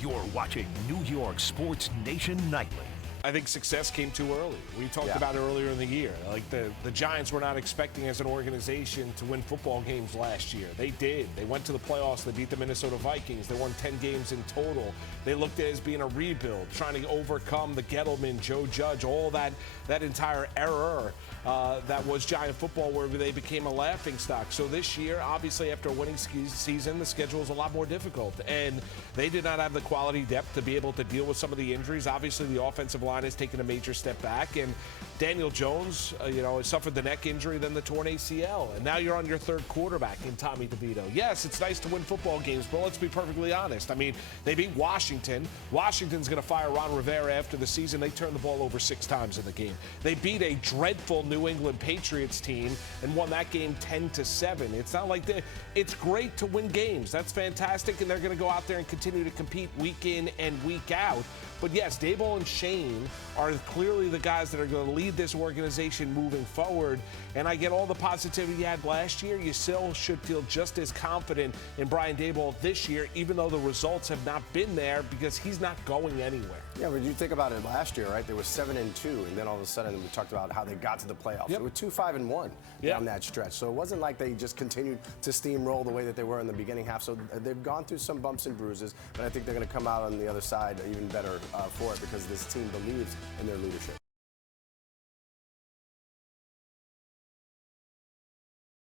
You're watching New York Sports Nation Nightly. I think success came too early. We talked about it earlier in the year. Like the Giants were not expecting as an organization to win football games last year. They did. They went to the playoffs. They beat the Minnesota Vikings. They won 10 games in total. They looked at it as being a rebuild, trying to overcome the Gettleman, Joe Judge, all that entire error that was Giant football where they became a laughingstock. So this year, obviously after a winning season, the schedule is a lot more difficult. And they did not have the quality depth to be able to deal with some of the injuries. Obviously the offensive line has taken a major step back, and Daniel Jones, has suffered the neck injury, then the torn ACL, and now you're on your third quarterback in Tommy DeVito. Yes, it's nice to win football games, but let's be perfectly honest. I mean, they beat Washington. Washington's going to fire Ron Rivera after the season. They turned the ball over 6 times in the game. They beat a dreadful New England Patriots team and won that game 10-7. It's not like it's great to win games. That's fantastic, and they're going to go out there and continue to compete week in and week out. But yes, Daboll and Shane are clearly the guys that are going to lead this organization moving forward. And I get all the positivity you had last year. You still should feel just as confident in Brian Daboll this year, even though the results have not been there, because he's not going anywhere. Yeah, but you think about it last year, right? They were 7-2, and then all of a sudden we talked about how they got to the playoffs. They were 2-5-1 down that stretch. So it wasn't like they just continued to steamroll the way that they were in the beginning half. So they've gone through some bumps and bruises, but I think they're going to come out on the other side even better for it, because this team believes in their leadership.